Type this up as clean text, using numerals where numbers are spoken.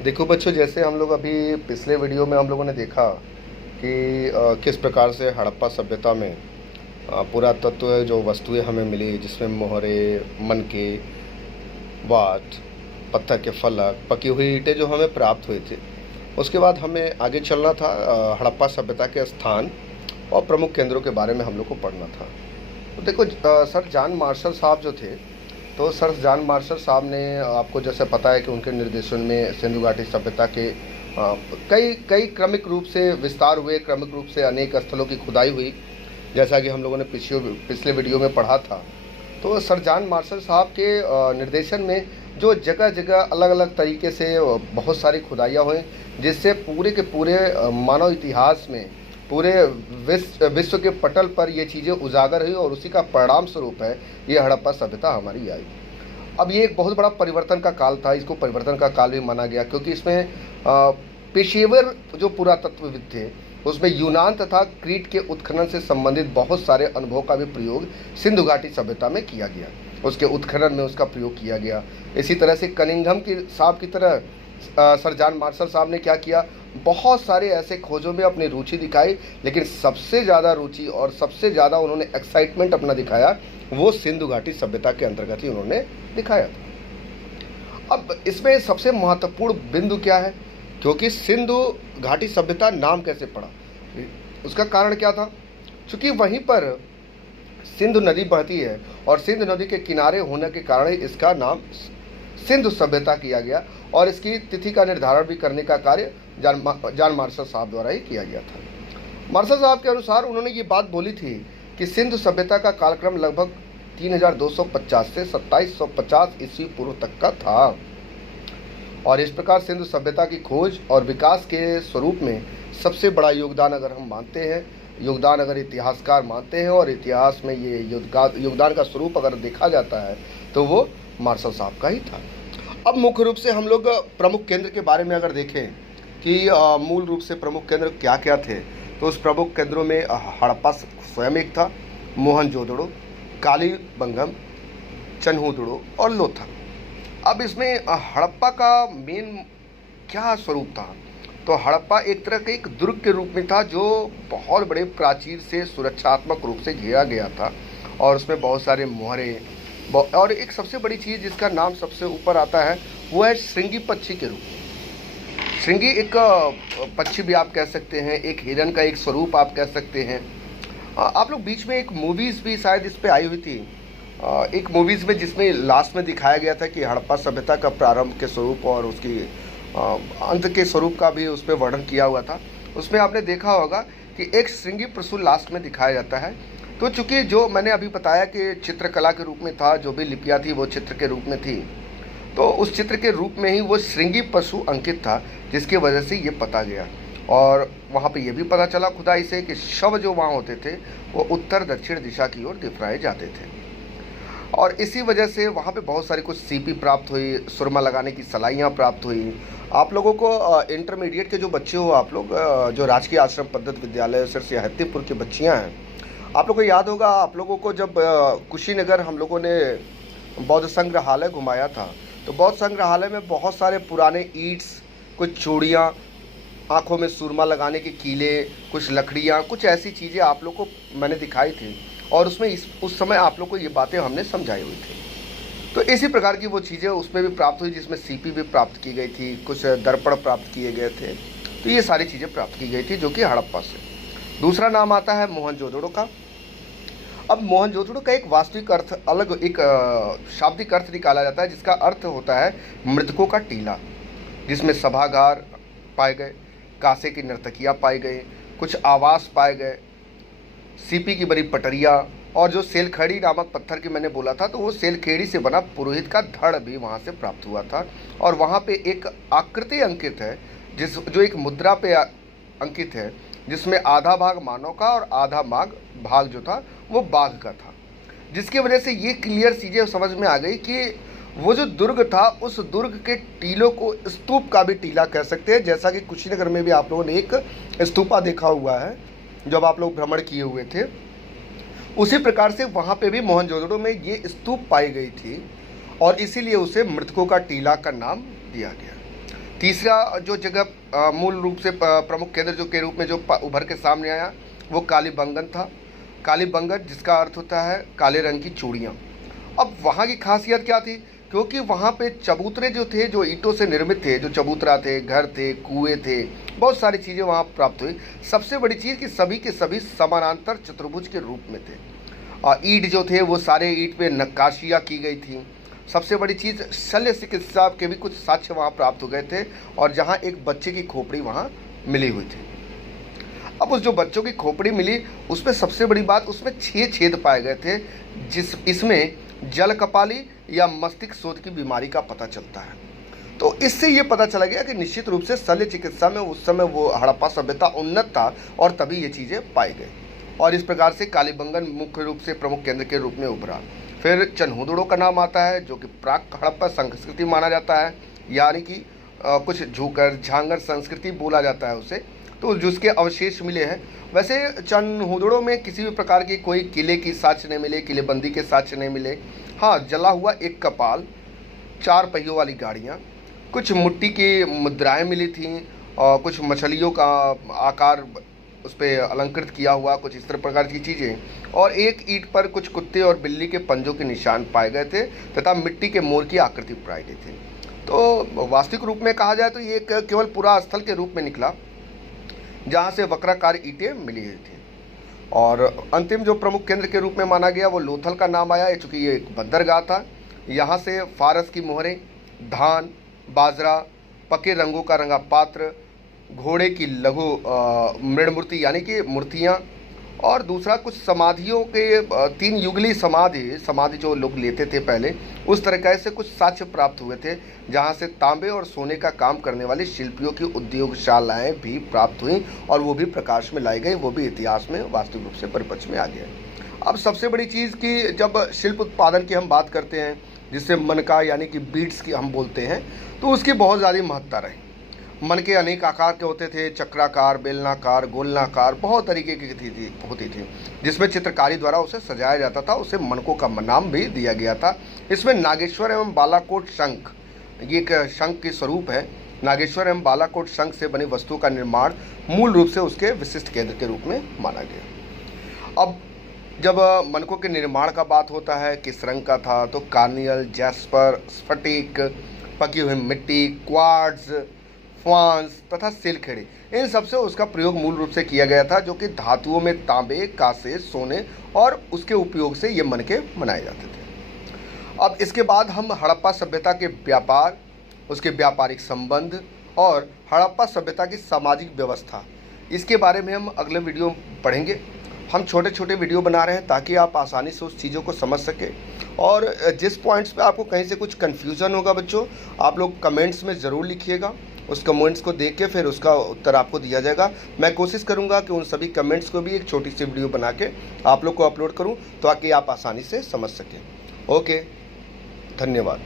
देखो बच्चों, जैसे हम लोग अभी पिछले वीडियो में हम लोगों ने देखा कि किस प्रकार से हड़प्पा सभ्यता में पुरातत्व जो वस्तुएं हमें मिली, जिसमें मोहरे, मनके, वाट, पत्थर के फलक, पकी हुई ईंटें जो हमें प्राप्त हुई थी। उसके बाद हमें आगे चलना था, हड़प्पा सभ्यता के स्थान और प्रमुख केंद्रों के बारे में हम लोग को पढ़ना था। तो देखो, सर जॉन मार्शल साहब जो थे, तो सर जॉन मार्शल साहब ने, आपको जैसे पता है कि उनके निर्देशन में सिंधु घाटी सभ्यता के कई कई क्रमिक रूप से विस्तार हुए, क्रमिक रूप से अनेक स्थलों की खुदाई हुई, जैसा कि हम लोगों ने पिछले वीडियो में पढ़ा था। तो सर जॉन मार्शल साहब के निर्देशन में जो जगह जगह अलग अलग तरीके से बहुत सारी खुदाइयाँ हुई, जिससे पूरे के पूरे मानव इतिहास में पूरे विश्व के पटल पर ये चीज़ें उजागर हुई, और उसी का परिणाम स्वरूप है ये हड़प्पा सभ्यता हमारी आई। अब ये एक बहुत बड़ा परिवर्तन का काल था, इसको परिवर्तन का काल भी माना गया, क्योंकि इसमें पेशेवर जो पुरातत्वविद थे, उसमें यूनान तथा क्रीट के उत्खनन से संबंधित बहुत सारे अनुभवों का भी प्रयोग सिंधु घाटी सभ्यता में किया गया, उसके उत्खनन में उसका प्रयोग किया गया। इसी तरह से कनिंघम की साहब की तरह सर जॉन मार्शल साहब ने क्या किया, बहुत सारे ऐसे खोजों में अपनी रुचि दिखाई, लेकिन सबसे ज़्यादा रुचि और सबसे ज़्यादा उन्होंने एक्साइटमेंट अपना दिखाया वो सिंधु घाटी सभ्यता के अंतर्गत ही उन्होंने दिखाया था। अब इसमें सबसे महत्वपूर्ण बिंदु क्या है, क्योंकि सिंधु घाटी सभ्यता नाम कैसे पड़ा, उसका कारण क्या था। चूँकि वहीं पर सिंधु नदी बहती है और सिंधु नदी के किनारे होने के कारण इसका नाम सिंधु सभ्यता किया गया, और इसकी तिथि का निर्धारण भी करने का कार्य जॉन मार्शल साहब द्वारा ही किया गया था। मार्शल साहब के अनुसार उन्होंने ये बात बोली थी कि सिंधु सभ्यता का कालक्रम लगभग 3250 से 2750 ईस्वी पूर्व तक का था, और इस प्रकार सिंधु सभ्यता की खोज और विकास के स्वरूप में सबसे बड़ा योगदान अगर हम मानते हैं, योगदान अगर इतिहासकार मानते हैं, और इतिहास में ये योगदान का स्वरूप अगर देखा जाता है तो वो मार्शल साहब का ही था। अब मुख्य रूप से हम लोग प्रमुख केंद्र के बारे में अगर देखें कि मूल रूप से प्रमुख केंद्र क्या क्या थे, तो उस प्रमुख केंद्रों में हड़प्पा स्वयं एक था, मोहनजोदड़ो, कालीबंगम, चन्हुदड़ो और लोथल। अब इसमें हड़प्पा का मेन क्या स्वरूप था, तो हड़प्पा एक तरह के एक दुर्ग के रूप में था, जो बहुत बड़े प्राचीर से सुरक्षात्मक रूप से घेरा गया था, और उसमें बहुत सारे मोहरे, और एक सबसे बड़ी चीज़ जिसका नाम सबसे ऊपर आता है वो है श्रृंगी पक्षी के रूप में। श्रृंगी एक पक्षी भी आप कह सकते हैं, एक हिरन का एक स्वरूप आप कह सकते हैं। आप लोग बीच में एक मूवीज़ भी शायद इस पे आई हुई थी, एक मूवीज़ में जिसमें लास्ट में दिखाया गया था कि हड़प्पा सभ्यता का प्रारंभ के स्वरूप और उसकी अंत के स्वरूप का भी उस पर वर्णन किया हुआ था। उसमें आपने देखा होगा कि एक श्रृंगी पशु लास्ट में दिखाया जाता है। तो चूँकि जो मैंने अभी बताया कि चित्रकला के रूप में था, जो भी लिपियाँ थी वो चित्र के रूप में थी, तो उस चित्र के रूप में ही वो श्रृंगी पशु अंकित था, जिसकी वजह से ये पता गया। और वहाँ पे ये भी पता चला खुदाई से कि शव जो वहाँ होते थे वो उत्तर दक्षिण दिशा की ओर दिफराए जाते थे, और इसी वजह से वहाँ पे बहुत सारी कुछ सीपी प्राप्त हुई, सुरमा लगाने की सलाइयाँ प्राप्त हुई। आप लोगों को इंटरमीडिएट के जो बच्चे हो, आप लोग जो राजकीय आश्रम पद्धति विद्यालय सिरसियाहत्तीपुर की बच्चियाँ हैं, आप लोगों को याद होगा, आप लोगों को जब कुशीनगर हम लोगों ने बौद्ध संग्रहालय घुमाया था, तो बौद्ध संग्रहालय में बहुत सारे पुराने ईंट्स, कुछ चूड़ियाँ, आँखों में सुरमा लगाने के कीले, कुछ लकड़ियाँ, कुछ ऐसी चीज़ें आप लोग को मैंने दिखाई थी, और उसमें उस समय आप लोग को ये बातें हमने समझाई हुई थी। तो इसी प्रकार की वो चीज़ें उसमें भी प्राप्त हुई, जिसमें सीपी भी प्राप्त की गई थी, कुछ दर्पण प्राप्त किए गए थे। तो ये सारी चीज़ें प्राप्त की गई थी, जो कि हड़प्पा से। दूसरा नाम आता है मोहनजोदड़ो का। अब मोहनजोदड़ो का एक वास्तविक अर्थ अलग, एक शाब्दिक अर्थ निकाला जाता है, जिसका अर्थ होता है मृतकों का टीला, जिसमें सभागार पाए गए, कांसे की नर्तकियाँ पाई गई, कुछ आवास पाए गए, सीपी की बड़ी पटरिया, और जो सेलखड़ी नामक पत्थर की मैंने बोला था, तो वो सेलखेड़ी से बना पुरोहित का धड़ भी वहाँ से प्राप्त हुआ था। और वहाँ पे एक आकृति अंकित है, जो एक मुद्रा पे अंकित है, जिसमें आधा भाग मानव का और आधा भाग जो था वो बाघ का था, जिसकी वजह से ये क्लियर चीज़ें समझ में आ गई कि वो जो दुर्ग था, उस दुर्ग के टीलों को स्तूप का भी टीला कह सकते हैं। जैसा कि कुशीनगर में भी आप लोगों ने एक स्तूपा देखा हुआ है जब आप लोग भ्रमण किए हुए थे, उसी प्रकार से वहाँ पे भी मोहनजोदड़ो में ये स्तूप पाई गई थी, और इसीलिए उसे मृतकों का टीला का नाम दिया गया। तीसरा जो जगह मूल रूप से प्रमुख केंद्र जो के रूप में जो उभर के सामने आया वो कालीबंगन था। कालीबंगन जिसका अर्थ होता है काले रंग की चूड़ियाँ। अब वहाँ की खासियत क्या थी? क्योंकि वहाँ पे चबूतरे जो थे, जो ईंटों से निर्मित थे, जो चबूतरा थे, घर थे, कुएँ थे, बहुत सारी चीज़ें वहाँ प्राप्त हुई। सबसे बड़ी चीज़ कि सभी के सभी समानांतर चतुर्भुज के रूप में थे। और ईंट जो थे वो सारे ईंट पे नक्काशियाँ की गई थी। सबसे बड़ी चीज़ शल्य चिकित्सा के भी कुछ साक्ष्य वहाँ प्राप्त हो गए थे, और जहाँ एक बच्चे की खोपड़ी वहाँ मिली हुई थी। अब उस जो बच्चों की खोपड़ी मिली उसमें सबसे बड़ी बात, उसमें 6 छेद पाए गए थे, इसमें जल कपाली या मस्तिष्क शोथ की बीमारी का पता चलता है। तो इससे ये पता चला गया कि निश्चित रूप से शल्य चिकित्सा में उस समय वो हड़प्पा सभ्यता उन्नत था, और तभी ये चीज़ें पाई गई। और इस प्रकार से कालीबंगन मुख्य रूप से प्रमुख केंद्र के रूप में उभरा। फिर चन्हुदड़ो का नाम आता है, जो कि प्राक हड़प्पा संस्कृति माना जाता है, यानी कि कुछ झूकर झांगर संस्कृति बोला जाता है उसे, तो जिसके अवशेष मिले हैं। वैसे चन्हुदड़ो में किसी भी प्रकार की कोई किले की साक्ष्य नहीं मिले, किलेबंदी के साक्ष्य नहीं मिले। हाँ, जला हुआ एक कपाल, 4 पहियों वाली गाड़ियाँ, कुछ मिट्टी की मुद्राएं मिली थीं, और कुछ मछलियों का आकार उस पर अलंकृत किया हुआ, कुछ इस तरह प्रकार की चीज़ें, और एक ईंट पर कुछ कुत्ते और बिल्ली के पंजों के निशान पाए गए थे, तथा मिट्टी के मोर की आकृति पाई गई थी। तो वास्तविक रूप में कहा जाए तो ये केवल पुरा स्थल के रूप में निकला, जहाँ से वक्राकार ईंटें मिली हुई थी। और अंतिम जो प्रमुख केंद्र के रूप में माना गया वो लोथल का नाम आया, चूँकि ये एक बंदरगाह था। यहाँ से फारस की मोहरें, धान, बाजरा, पके रंगों का रंगा पात्र, घोड़े की लघु मृण मूर्ति यानी कि मूर्तियाँ, और दूसरा कुछ समाधियों के 3 युगली समाधि जो लोग लेते थे पहले, उस तरह से कुछ साक्ष्य प्राप्त हुए थे, जहाँ से तांबे और सोने का काम करने वाली शिल्पियों की उद्योगशालाएं भी प्राप्त हुई, और वो भी प्रकाश में लाई गई, वो भी इतिहास में वास्तविक रूप से परिपक्व में आ गया। अब सबसे बड़ी चीज़ कि जब शिल्प उत्पादन की हम बात करते हैं, जिससे मनका यानी कि बीड्स की हम बोलते हैं, तो उसकी बहुत ज़्यादा महत्ता रही। मन के अनेक आकार के होते थे, चक्राकार, बेलनाकार, गोलनाकार, बहुत तरीके की होती थी, जिसमें चित्रकारी द्वारा उसे सजाया जाता था। उसे मनकों का नाम भी दिया गया था। इसमें नागेश्वर एवं बालाकोट शंख, ये एक शंख की स्वरूप है। नागेश्वर एवं बालाकोट शंख से बनी वस्तु का निर्माण मूल रूप से उसके विशिष्ट केंद्र के रूप में माना गया। अब जब मनकों के निर्माण का बात होता है, किस रंग का था, तो कार्नियल, जैस्पर, स्फटिक, पकी हुई मिट्टी, क्वार्ट्ज, फ्वांस तथा सिलखेड़ी, इन सबसे उसका प्रयोग मूल रूप से किया गया था, जो कि धातुओं में तांबे, कांसे, सोने और उसके उपयोग से ये मनके बनाए जाते थे। अब इसके बाद हम हड़प्पा सभ्यता के व्यापार, उसके व्यापारिक संबंध और हड़प्पा सभ्यता की सामाजिक व्यवस्था, इसके बारे में हम अगले वीडियो पढ़ेंगे। हम छोटे छोटे वीडियो बना रहे हैं ताकि आप आसानी से उस चीज़ों को समझ सकें, और जिस पॉइंट्स पे आपको कहीं से कुछ कन्फ्यूज़न होगा बच्चों, आप लोग कमेंट्स में ज़रूर लिखिएगा। उस कमेंट्स को देख के फिर उसका उत्तर आपको दिया जाएगा। मैं कोशिश करूंगा कि उन सभी कमेंट्स को भी एक छोटी सी वीडियो बना के आप लोग को अपलोड करूं, ताकि आप आसानी से समझ सकें। ओके, धन्यवाद।